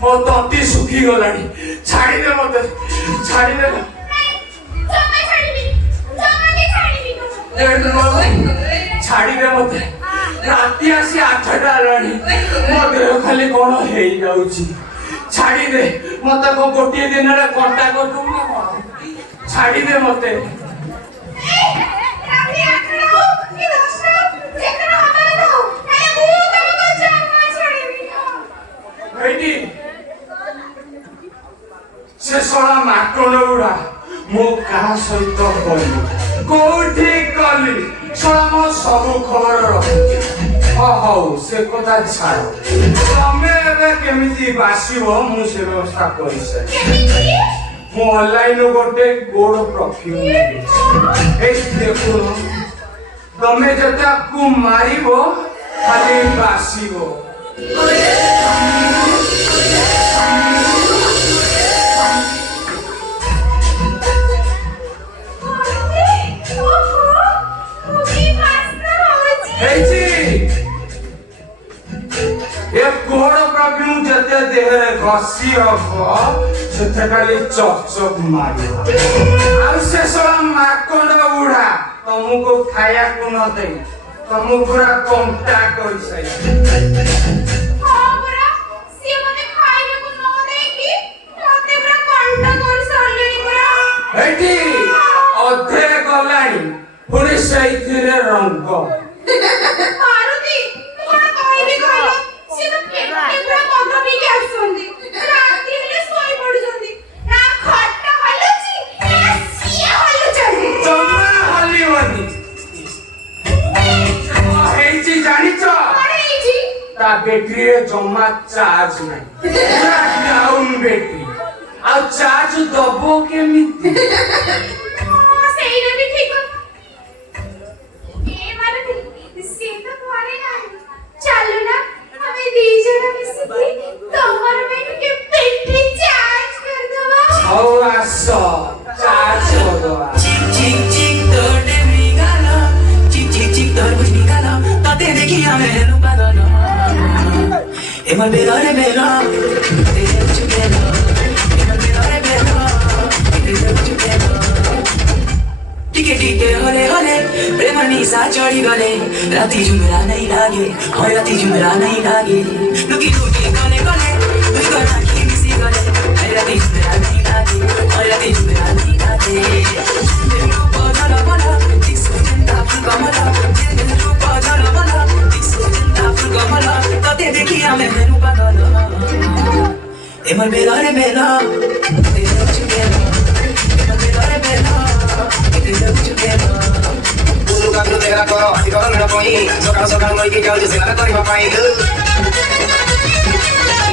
ମୋ ତଣ୍ଟି ଶୁଖିଗଲାଣି। ଛାଡ଼ିଦେ ମତେ, ଛାଡ଼ିଦେ। ଛାଡ଼ିଦେ ମତେ। ରାତି ଆସି 8ଟା ହେଲାଣି। ମୋ ଦେହ ଖାଲି କଣ ହେଇଯାଉଛି। ଛାଡ଼ିଦେ ମତେ। ଗୋଟିଏ ଦିନରେ କଣ୍ଟା କରିଦବୁ ନା କଣ? ଛାଡ଼ିଦେ ମତେ। ସେ ଶଳା ମାକଡ଼ ଗୁଡା ମୁଁ କାହା ସହିତ କଲି, କୋଉଠି କଲି? ଶଳା ମୋ ସବୁ ଖବର ରଖୁଛି। ହଉ ସେ କଥା ଛାଡ଼। ତମେ ଏବେ କେମିତି ବାସିବ ମୁଁ ସେ ବ୍ୟବସ୍ଥା କରିସାରି। ମୁଁ ଅନଲାଇନ ଗୋଟେ ଗୋଡ଼ ପ୍ରଫ୍ୟୁମ୍ ନେଇଛି। ଏଇ ଦେଖୁନ, ତମେ ଯେତାକୁ ମାରିବ ଖାଲି ବାସିବ। ଯେତେ ଦେହରେ ଘଷି ହବ ସେତେ ଖାଲି ଚକଚକ ମାରିବ। ଆଉ ସେ ଶଳା ମାକଡ଼ ବୁଢା ତମକୁ ଖାଇବାକୁ ନ ଦେଇ ତମକୁ ପୁରା କଣ୍ଟା କରିସାରିଛି। ଏଠି ଅଧେ ଗଲାଣି, ପୁଣି ସେଇଥିରେ ରଙ୍ଗ। बैटरी जमा चार्ज नहीं, पूरा डाउन बैटरी। आ चार्ज दबो केमिति? ସେଇଟା ବି ଠିକ। ଏ ମାରୁତି ସେ ତ ଘରେ ନାହିଁ। ଚାଲୁ ନା ଆମେ ଦି ଜଣ ମିଶିକି ତମର ବ୍ୟାଟେରୀ ଚାର୍ଜ କରିଦବା। ହଉ ଆସ ଚାର୍ଜ କରିଦବା। चिक चिक चिक तोड़े निकालो, चिक चिक चिक तोड़ निकालो, तोते देखी हमें नु पागल। एमर बेलो रे बेलो, तेरे चुकेलो, एमर बेलो रे बेलो, तेरे चुकेलो। टिके टिके होले होले, प्रेम निशा चढ़ी गले, राती झुमरा नहीं लागे, और राती झुमरा नहीं लागे। लुकी लुकी गले गले, तुई को राखी मिसी गले, राती झुमरा नहीं लागे, और राती झुमरा नहीं लागे। दिल रूप जला बना, दिसो जिंदा फुल कमला, दिल रूप जला बना, दिसो जिंदा फुल कमला, तोते देखी हमें नु पागल। एमर बेलो रे बेलो, तेरे चुकेलो, एमर बेलो रे बेलो, तेरे चुकेलो। Bulu kablu tegala koro, di koro nuna poi, sokal sokal moi ki jauh jese nana kori mapai lu.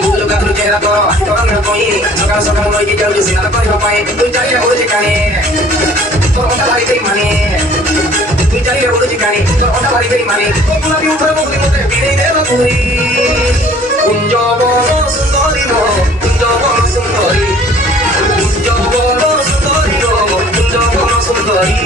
Bulu kablu tegala koro, di koro nuna poi, sokal sokal moi ki jauh jese nana kori mapai. Tu cari ulu jikane, koro onda lari teri mane. Tu cari ulu jikane, koro onda lari teri mane. Kukula bi ukra mukli mute piri deva puri. Kunjo bono sundari no, kunjo bono sundari. Kunjo bono sundari no, kunjo bono sundari.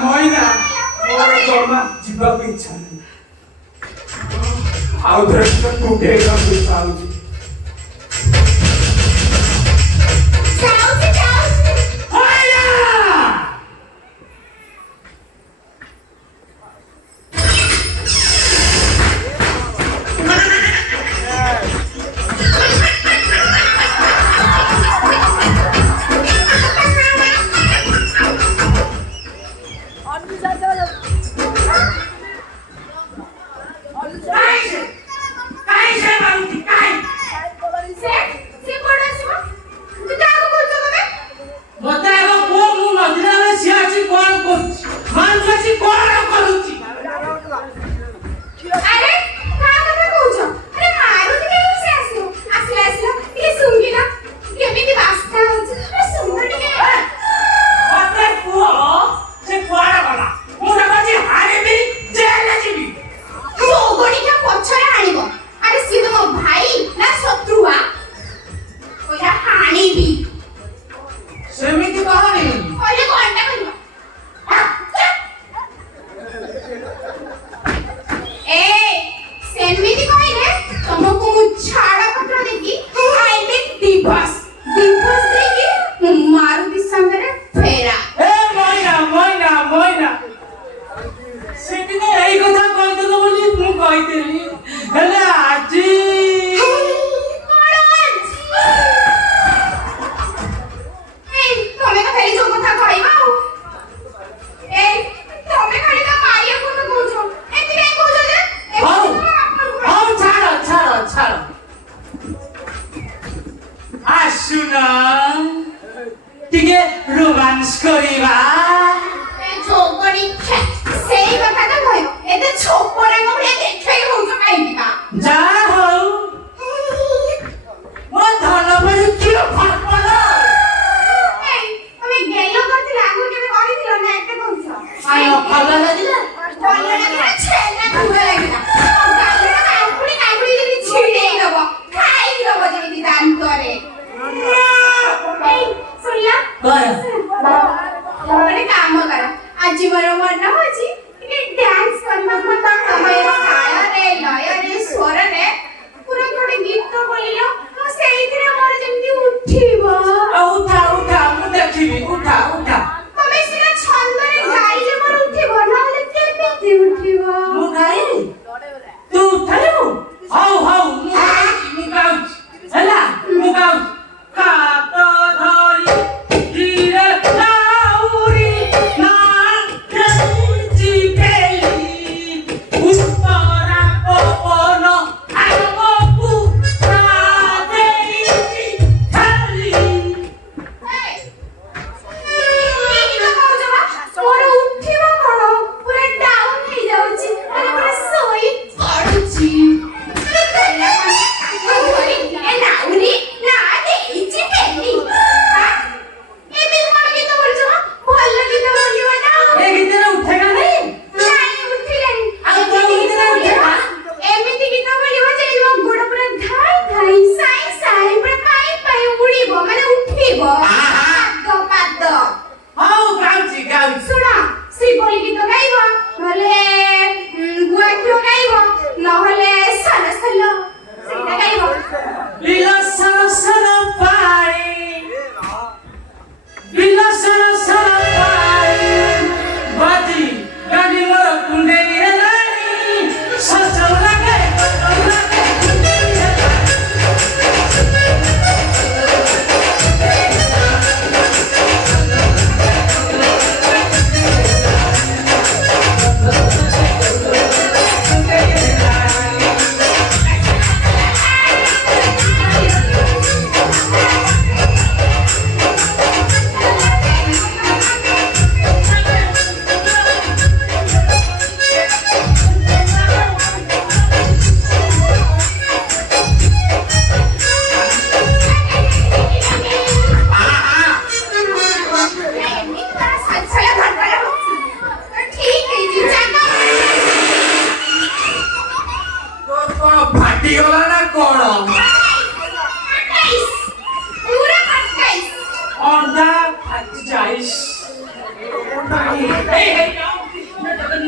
ମଇନା ମୋର ଜମା ଯିବାକୁ ଇଚ୍ଛା ନାହିଁ ଆଉ ଥରେ ଟୁଟେଇବାକୁ ଇଚ୍ଛା ହଉଛି ଯାଉଛି ମଇନା ସେ କୋଉଠି ଆସିବ ତୁ କାହାକୁ କହୁଛ ତମେ ମତେ ଆଗ କୁହ ମୁଁ ନଦୀରେ ଆମେ ସିଏ ଅଛି କଣ କରୁଛି ମାନୁ ଅଛି କଣ କରୁଛି ଆରେ କାହା କଥା କହୁଛ ଆରେ ମାରୁତି କେମିତି ସେ ଆସିବ ଆସିଲା ଟିକେ ଶୁଙ୍ଗିନା କେମିତି ବାସ୍ନା ହଉଛି ଆରେ ଶୁଙ୍ଗ ଟିକେ ମତେ କୁହ ସେ କୁଆଡେ ଗଲା ମୁଁ ଭାବୁଛି ହାରିବି ଜେଲ ଯିବି ଯୋଗଣିକା ପଛରେ ଆଣିବ ଆରେ ସିଏ ତ ମୋ ଭାଇ ନା ଶତ୍ରୁ ଆ ଓୟା ହାଣିବି ସେମିତି କହନି କହିଲେ କଣଟା କରିବ ଏ ସେମିତି କହିଲେ ତମକୁ ମୁଁ ଛାଡ଼ ପତ୍ର ଦେଇକି ଆଇ ମିନ୍ ଡିଭୋର୍ସ ଦେଇକି ମାରୁତି ସାଙ୍ଗରେ ଫେରା ଏ ମଇନା ସେଦିନ ଏଇ କଥା କହିଦେଲ ବୋଲି ମୁଁ କହିଥିଲି ହେଲେ ଆଜି ତମେ ତ ଖାଲି ଯୋଉ କଥା କହିବ ଆଉ ତମେ ଖାଲି ତା ମାରିବାକୁ ତ କହୁଛ ଏମିତି କାଇଁ କହୁଛ ଯେ ହଉ ଛାଡ଼ ଆସୁନ ଟିକେ ରୋମାନ୍ସ କରିବା ଯୋଗଣି ସେଇ କଥା ତ କହିବ ଏତେ ଛୋପରାଙ୍କ ଭଳିଆ ଦେଖେଇ ହଉଛ କାହିଁକି ଯାହା ହଉ ମୋ ଧନ ଭଳି କିଏ ଫଟଲ ତମେ ଗେଲ କରିଥିଲ ଆଗରୁ କେବେ କରିଥିଲ ନା ଏତେ କହୁଛ ଆୟ ଭଲ ଲାଗିଲା ଭଲ ଲାଗିଲା ଛେନା ଭଲ ଲାଗିଲା ଗାଲରେ କାଙ୍କୁଡ଼ି ଯଦି ଛିଡ଼େଇ ଦବ ଖାଇକି ଦବ ଯେମିତି ଦାନ୍ତରେ ଶୁଣିଲା ଗୋଟେ କାମ କର ଆଜି ମୋର ମନ ହଉଛି ଟିକେ ଡ୍ୟାନ୍ସ କରିବାକୁ ତମର ତାଳରେ ଲୟରେ ସ୍ୱରରେ ପୁରା ଗୋଟେ ଗୀତ ବୋଲିଲ ତ ସେଇଥିରେ ମୋର ଯେମିତି ଉଠିବ ଉଠା ମୁଁ ଦେଖିବି ଉଠା ତମେ ସିନା ଛନ୍ଦରେ ଗାଇଲେ ମୋର ଉଠିବ ନହେଲେ କେମିତି ଉଠିବ ମୁଁ ଗାଇବି ତୁ ଉଠାଇବୁ ହଉ ମୁଁ ଗାଉଛି ହେଲା ମୁଁ ଗାଉଛି କାତ ଧରି ଧୀରେ ଲାଉରି ନା କେଉଁଚି ପେଲି ଉତ୍ତରା ପବନ ଆଗକୁ ଦେଇଛି ଖାଲି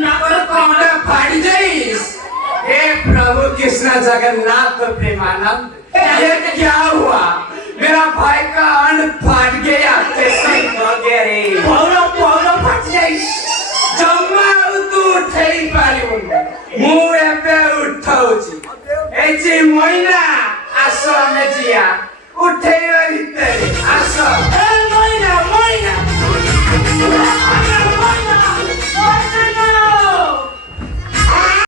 नाकर कौन फाड़ी जाइस हे प्रभु कृष्ण जगन्नाथ प्रेमानंद ये क्या हुआ मेरा भाई का अन्न फाट गया कैसे हो गया रे पौरो फट जाइस जम्मा तू उठेई पारिबु मु एबे उठाउची एची मोइना आसो मेजिया उठेई भितरे आसो